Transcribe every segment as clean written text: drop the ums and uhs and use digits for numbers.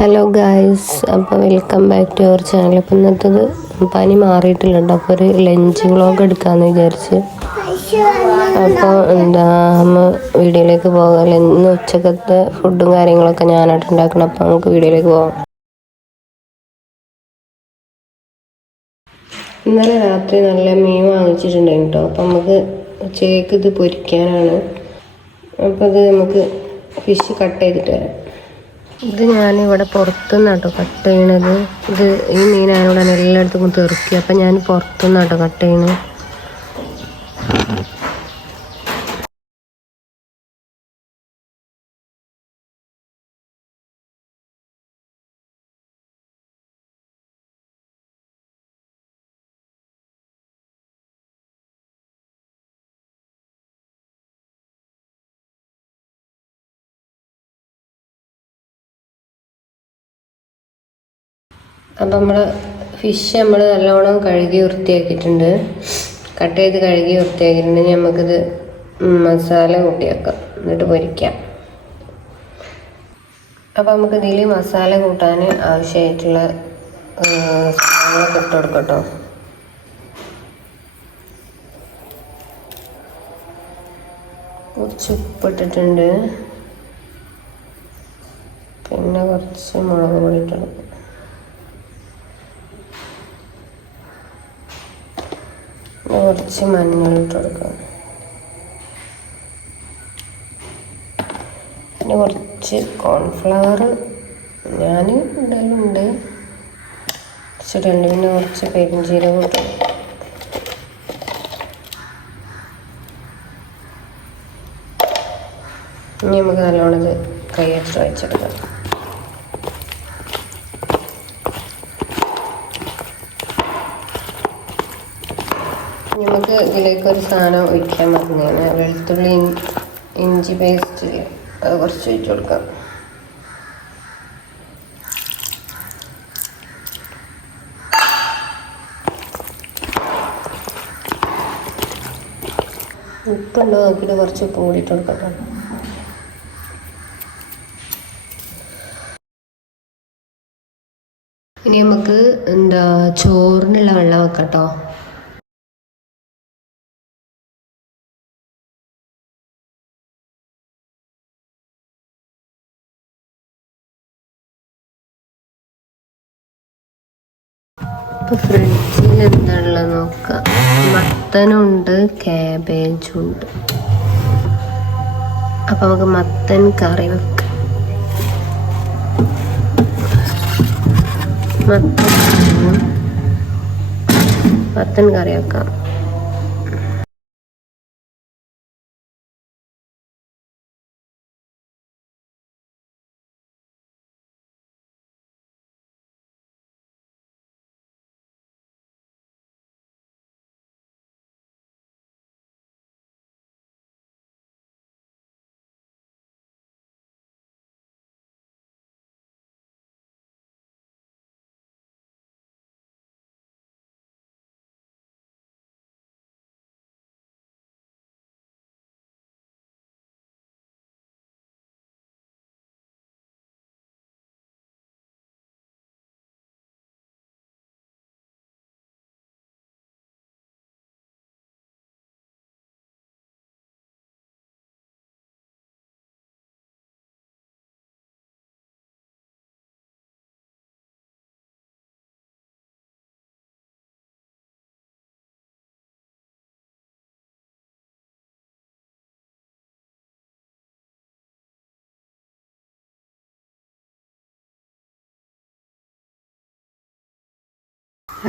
Hello guys, അപ്പോൾ welcome back to our channel. അപ്പോൾ ഇന്നത്തത് പനി മാറിയിട്ടില്ലുണ്ട്. അപ്പോൾ ഒരു ലഞ്ച് വ്ളോഗ് എടുക്കാമെന്ന് വിചാരിച്ച്. അപ്പോൾ നമ്മൾ വീഡിയോയിലേക്ക് പോകാം. ഇന്ന് ഉച്ചക്കത്തെ ഫുഡും കാര്യങ്ങളൊക്കെ ഞാനായിട്ട് ഉണ്ടാക്കണം. അപ്പോൾ നമുക്ക് വീഡിയോയിലേക്ക് പോകാം. ഇന്നലെ രാത്രി നല്ല മീൻ വാങ്ങിച്ചിട്ടുണ്ടായിരുന്നു കേട്ടോ. അപ്പോൾ നമുക്ക് ഉച്ചയ്ക്ക് ഇത് പൊരിക്കാനാണ്. അപ്പോൾ അത് നമുക്ക് ഫിഷ് കട്ട് ചെയ്തിട്ട് വരാം. ഇത് ഞാനിവിടെ പുറത്തുനിന്നാട്ടോ കട്ട് ചെയ്യണത്. ഈ മീനായോടെ എല്ലായിടത്തും തെറുക്കി. അപ്പം ഞാൻ പുറത്തുനിന്നാട്ടോ കട്ട് ചെയ്യണത്. അപ്പം നമ്മൾ ഫിഷ് നല്ലോണം കഴുകി വൃത്തിയാക്കിയിട്ടുണ്ട്. കട്ട് ചെയ്ത് കഴുകി വൃത്തിയാക്കിയിട്ടുണ്ടെങ്കിൽ നമുക്കിത് മസാല കൂട്ടിയാക്കാം, എന്നിട്ട് പൊരിക്കാം. അപ്പം നമുക്കിതിൽ മസാല കൂട്ടാൻ ആവശ്യമായിട്ടുള്ള സാധനങ്ങളൊക്കെ ഇട്ട് കൊടുക്കട്ടോ. കുറച്ച് ഉപ്പിട്ടിട്ടുണ്ട്, പിന്നെ കുറച്ച് മുളക് പൊടി ഇട്ടെടുക്കും. കുറച്ച് മഞ്ഞളിട്ട് കൊടുക്കാം. പിന്നെ കുറച്ച് കോൺഫ്ലവർ ഞാൻ ഇടലുണ്ട്, കുറച്ചിട്ടുണ്ട്. പിന്നെ കുറച്ച് പെരിഞ്ചീരകം ഇട്ടു. ഇനി നമുക്ക് നല്ലോണം ഇത് കൈ വെച്ച് വെച്ചെടുക്കാം. നമുക്ക് ഇതിലേക്കൊരു സാധനം ഒഴിക്കാൻ മറന്നതാണ്. വെളുത്തുള്ളി ഇഞ്ചി പേസ്റ്റ് അത് കുറച്ച് ഒഴിച്ച് കൊടുക്കാം. ഉപ്പുണ്ടോ നോക്കിയിട്ട് കുറച്ച് ഉപ്പ് കൂടിയിട്ട് കൊടുക്കട്ടെ. ഇനി നമുക്ക് ചോറിനുള്ള വെള്ളം വെക്കട്ടോ. ഇപ്പോൾ ഫ്രിഡ്ജിൽ എന്താണുള്ളത് നോക്കാം. മത്തനുണ്ട്, ക്യാബേജും ഉണ്ട്. അപ്പം നമുക്ക് മത്തൻ കറി വെക്കാം. മത്തൻ കറി വെക്കാം.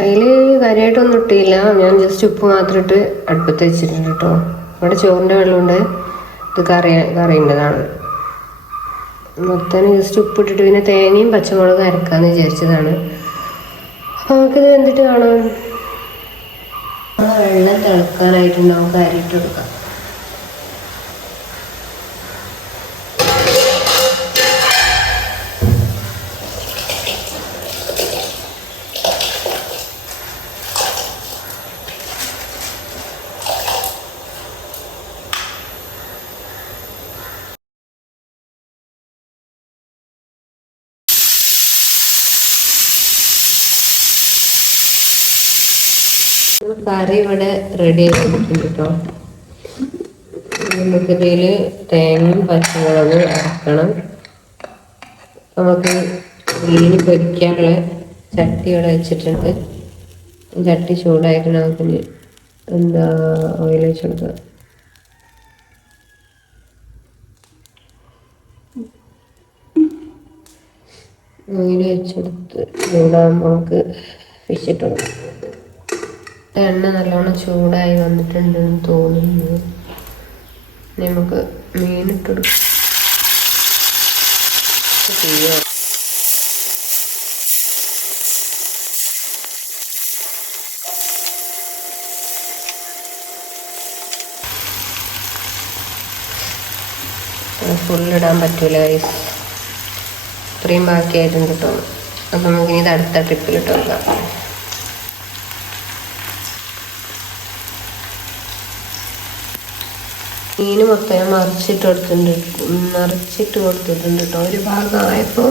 അതിൽ കാര്യമായിട്ടൊന്നും ഇട്ടില്ല. ഞാൻ ജസ്റ്റ് ഉപ്പ് മാത്രം ഇട്ട് അടുപ്പത്ത് വെച്ചിട്ടുണ്ട് കേട്ടോ. ഇവിടെ ചോറിൻ്റെ വെള്ളമുണ്ട്. ഇത് കറിയുണ്ടതാണ്. മൊത്തം ജസ്റ്റ് ഉപ്പിട്ടിട്ട് പിന്നെ തേങ്ങയും പച്ചമുളകും അരക്കാമെന്ന് വിചാരിച്ചതാണ്. അപ്പോൾ നമുക്കിത് എന്തിട്ട് കാണാം. വെള്ളം തിളക്കാനായിട്ട് നമുക്ക് അരിയിട്ട് കൊടുക്കാം. കറി ഇവിടെ റെഡി ആക്കിയിട്ടുണ്ട് കേട്ടോ. നമുക്കിതിൽ തേങ്ങയും പച്ചമുളകും അരക്കണം. നമുക്ക് മീൻ പൊരിക്കാനുള്ള ചട്ടി ഇവിടെ വെച്ചിട്ടുണ്ട്. ചട്ടി ചൂടായിട്ട് നമുക്ക് ഓയിൽ വെച്ച് കൊടുക്കാം. ഓയിൽ വെച്ചെടുത്ത് ചൂടാകുമ്പോൾ നമുക്ക് ഫിഷ് ഇട്ട് കൊടുക്കാം. എണ്ണ നല്ലോണം ചൂടായി വന്നിട്ടുണ്ടെന്ന് തോന്നുന്നു. നമുക്ക് മീനിട്ട് കൊടുക്കാം. ഫുള്ളിടാൻ പറ്റൂല ഗൈസ്, ഇത്രയും ബാക്കിയായിട്ടുണ്ട് കേട്ടോ. അപ്പം നമുക്കിനി ഇത് അടുത്ത ട്രിപ്പിലിട്ട് വെക്കാം. മീൻ മൊത്തം മറിച്ചിട്ട് കൊടുത്തിട്ടുണ്ട് കേട്ടോ. ഒരു ഭാഗമായപ്പോൾ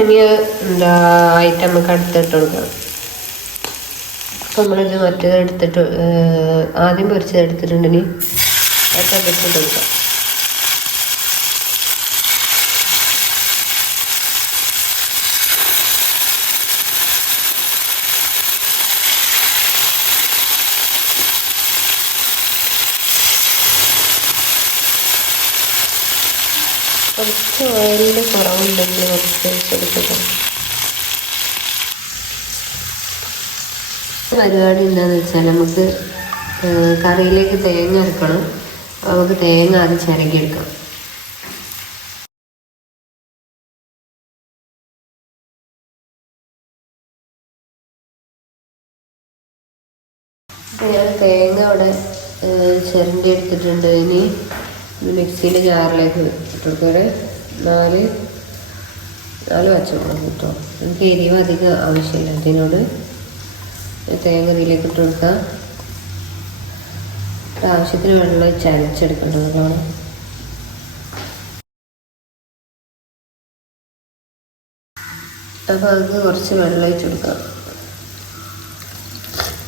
ഇനി ആയിട്ട് നമുക്ക് അടുത്തിട്ട് കൊടുക്കാം. അപ്പം നമ്മളിത് മറ്റേത് എടുത്തിട്ട് ആദ്യം പൊരിച്ചത് എടുത്തിട്ടുണ്ടെങ്കിൽ അടുത്ത ഇട്ട് കൊടുക്കാം. കുറച്ച് ഓയിലിൻ്റെ കുറവുണ്ടെങ്കിൽ കുറച്ച് ഒഴിച്ചെടുക്കുക. പരിപാടി എന്താണെന്ന് വെച്ചാൽ നമുക്ക് കറിയിലേക്ക് തേങ്ങ അരക്കണം. നമുക്ക് തേങ്ങ അത് ചിരകിയെടുക്കാം. ഞാൻ തേങ്ങ അവിടെ ചിരണ്ടി എടുത്തിട്ടുണ്ട്. ഇനി മിക്സിയിൽ ജാറിലേക്ക് ഇട്ടിട്ട് നാല് പച്ചമുളക് കിട്ടോ. എനിക്ക് എരിവ് അധികം ആവശ്യമില്ല. അതിനോട് തേങ്ങ ഇതിലേക്ക് ഇട്ട് കൊടുക്കാം. ആവശ്യത്തിന് വെള്ളം ചതച്ചെടുക്കേണ്ടതാണ്. അപ്പോൾ അത് കുറച്ച് വെള്ളം ഒഴിച്ച് കൊടുക്കാം.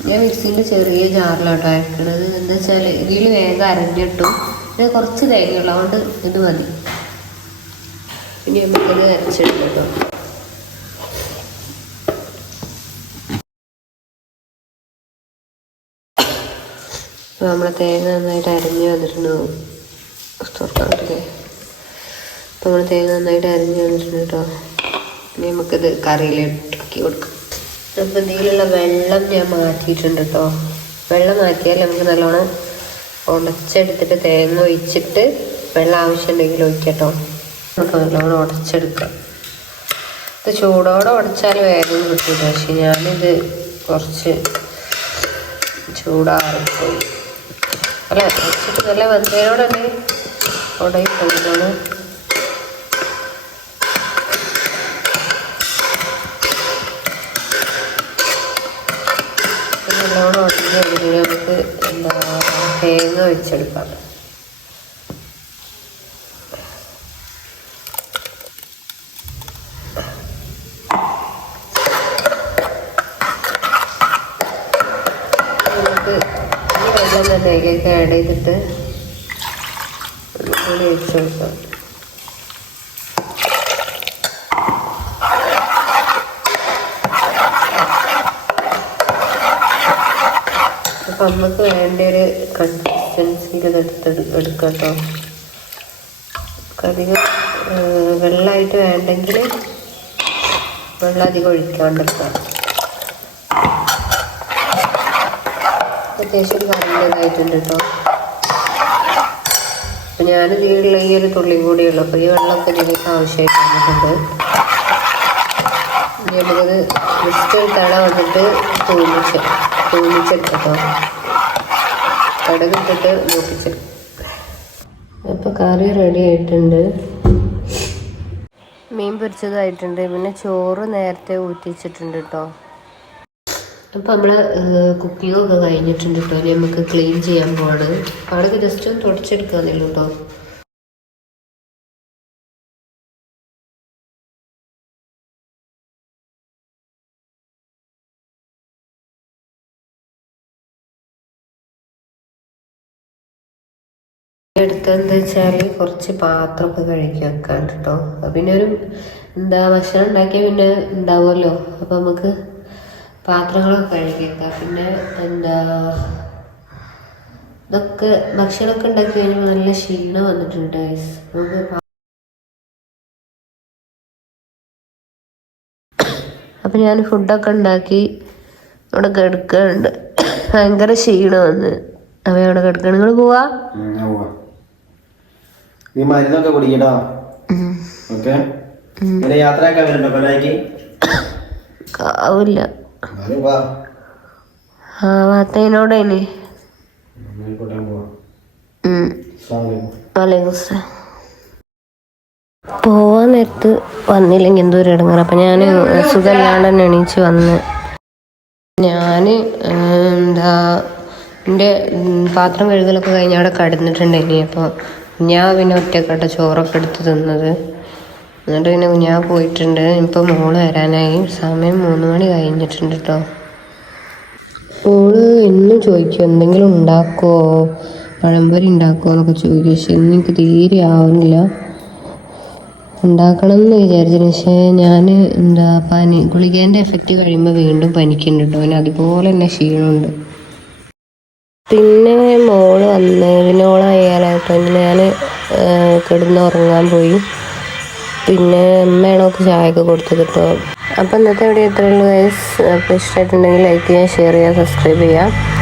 ഞാൻ മിക്സിൻ്റെ ചെറിയ ജാറിലോട്ടോ അരക്കണത്. എന്താ വെച്ചാൽ ഇതിൽ വേഗം അരഞ്ഞിട്ടും പിന്നെ കുറച്ച് തേങ്ങ ഉള്ളതുകൊണ്ട് ഇത് മതി. ഇനി നമുക്കത് അരച്ചെടുക്കാം. അപ്പോൾ നമ്മളെ തേങ്ങ നന്നായിട്ട് അരിഞ്ഞ് വന്നിട്ടുണ്ടാവും. തുറക്കാൻ പറ്റില്ലേ? അപ്പോൾ നമ്മൾ തേങ്ങ നന്നായിട്ട് അരിഞ്ഞ് വന്നിട്ടുണ്ട് കേട്ടോ. ഇനി നമുക്കിത് കറിയിലിട്ടാക്കി കൊടുക്കാം. അപ്പോൾ ഇതിലുള്ള വെള്ളം ഞാൻ മാറ്റിയിട്ടുണ്ട് കേട്ടോ. വെള്ളം മാറ്റിയാൽ നമുക്ക് നല്ലോണം ഉടച്ചെടുത്തിട്ട് തേങ്ങ ഒഴിച്ചിട്ട് വെള്ളം ആവശ്യമുണ്ടെങ്കിൽ ഒഴിക്കട്ടോ. നമുക്ക് നല്ലോണം ഉടച്ചെടുക്കാം. ഇത് ചൂടോടെ ഉടച്ചാൽ വേഗം കിട്ടില്ല. പക്ഷെ ഞാനിത് കുറച്ച് ചൂടാറിപ്പോയി. അല്ല, വെച്ചിട്ട് നല്ല വന്നതിനോട് തന്നെ ഉടയി പോകുന്നതാണ്. നല്ലോണം ഉടഞ്ഞ് കഴിഞ്ഞാൽ നമുക്ക് തേങ്ങ വെച്ചെടുക്കാം. നമുക്ക് ഈ വെള്ളം തന്നെ അതിലേക്ക് ആഡ് ചെയ്തിട്ട് ഒന്നുകൂടി വെച്ച് കൊടുക്കാം. അപ്പം നമുക്ക് വേണ്ട ഒരു കൺസിസ്റ്റൻസിയിൽ എടുക്കാം കേട്ടോ. അധികം വെള്ളമായിട്ട് വേണ്ടെങ്കിൽ വെള്ളം അധികം ഒഴിക്കാണ്ടെടുക്കാം. അത്യാവശ്യം കറിയിലായിട്ടുണ്ട് കേട്ടോ. അപ്പം ഞാനിതിലുള്ള ഈ ഒരു തുള്ളിയും കൂടിയുള്ളൂ. അപ്പോൾ ഈ വെള്ളമൊക്കെ ഇതിലേക്ക് ആവശ്യമായിട്ട് വന്നിട്ടുണ്ട്. ഇനി നമുക്കത് ജസ്റ്റ് ഒരു തട വന്നിട്ട് തൂമിച്ചെടുക്കട്ടോ. കടുകിട്ടിട്ട് മൂപ്പിച്ചെടുക്കും. അപ്പോൾ കറി റെഡി ആയിട്ടുണ്ട്. മീൻ പൊരിച്ചതായിട്ടുണ്ട്. പിന്നെ ചോറ് നേരത്തെ ഊറ്റിച്ചിട്ടുണ്ട് കേട്ടോ. അപ്പോൾ നമ്മൾ കുക്കിങ്ങൊക്കെ കഴിഞ്ഞിട്ടുണ്ട് കേട്ടോ. ഇനി നമുക്ക് ക്ലീൻ ചെയ്യാൻ പോവാണ്. അവിടെ ജസ്റ്റ് ഒന്ന് തുടച്ചെടുക്കാന്നല്ലോ കേട്ടോ. അടുത്തെന്താ വെച്ചാൽ കുറച്ച് പാത്രമൊക്കെ കഴുകി വെക്കാൻ കേട്ടോ. പിന്നെ ഒരു ഭക്ഷണം ഉണ്ടാക്കിയാൽ പിന്നെ ഉണ്ടാവുമല്ലോ, അപ്പം നമുക്ക് പാത്രങ്ങളൊക്കെ കഴുകി വെക്കാം. പിന്നെ ഇതൊക്കെ ഭക്ഷണമൊക്കെ ഉണ്ടാക്കി കഴിഞ്ഞാൽ നല്ല ക്ഷീണം വന്നിട്ടുണ്ട്. നമുക്ക് അപ്പം ഞാൻ ഫുഡൊക്കെ ഉണ്ടാക്കി അവിടെ കിടക്കുന്നുണ്ട്. ഭയങ്കര ക്ഷീണം വന്ന്. അപ്പം അവിടെ കിടക്കണം. നിങ്ങൾ പോവാ? നീ മരുന്നൊക്കെ കുടിക്കട്ടോ. ആവില്ല. വാർത്തനോടേനെ പോവാൻ നേരത്ത് വന്നില്ലെങ്കിൽ എന്തോ ഒരു ഇടങ്ങാറ്. അപ്പം ഞാൻ സുഖമില്ലാണ്ട് തന്നെ എണീച്ച് വന്ന് ഞാൻ എൻ്റെ പാത്രം കഴുകലൊക്കെ കഴിഞ്ഞ് അവിടെ കിടന്നിട്ടുണ്ടായിനി. അപ്പോൾ ഞാൻ പിന്നെ ഒറ്റക്കട്ട ചോറൊക്കെ എടുത്ത് തിന്നത്. എന്നിട്ട് പിന്നെ ഞാൻ പോയിട്ടുണ്ട്. ഇപ്പം മോള് വരാനായി. സമയം 3 മണി കഴിഞ്ഞിട്ടുണ്ട് കേട്ടോ. മോള് എന്നും ചോദിക്കും എന്തെങ്കിലും ഉണ്ടാക്കുമോ, പഴംപൊരി ഉണ്ടാക്കുമോ എന്നൊക്കെ ചോദിക്കും. പക്ഷെ ഇന്ന് എനിക്ക് തീരെ ആവുന്നില്ല. ഉണ്ടാക്കണം എന്ന് വിചാരിച്ചു. പക്ഷേ ഞാൻ ഗുളികേൻ്റെ എഫക്റ്റ് കഴിയുമ്പോൾ വീണ്ടും പനിക്കുന്നുണ്ട് കേട്ടോ. പിന്നെ അതുപോലെ തന്നെ ക്ഷീണമുണ്ട്. പിന്നെ മോള് വന്ന് പിന്നെ ഓളായാലായിട്ടോ ഞാൻ കിടന്നുറങ്ങാൻ പോയി. പിന്നെ അമ്മയാണോ ചായയൊക്കെ കൊടുത്തത് കേട്ടോ. അപ്പം ഇന്നത്തെ വീഡിയോ ഇത്രയുള്ളൂ ഗൈസ്. അപ്പോൾ ഇഷ്ടമായിട്ടുണ്ടെങ്കിൽ ലൈക്ക് ചെയ്യുക, ഷെയർ ചെയ്യുക, സബ്സ്ക്രൈബ് ചെയ്യുക.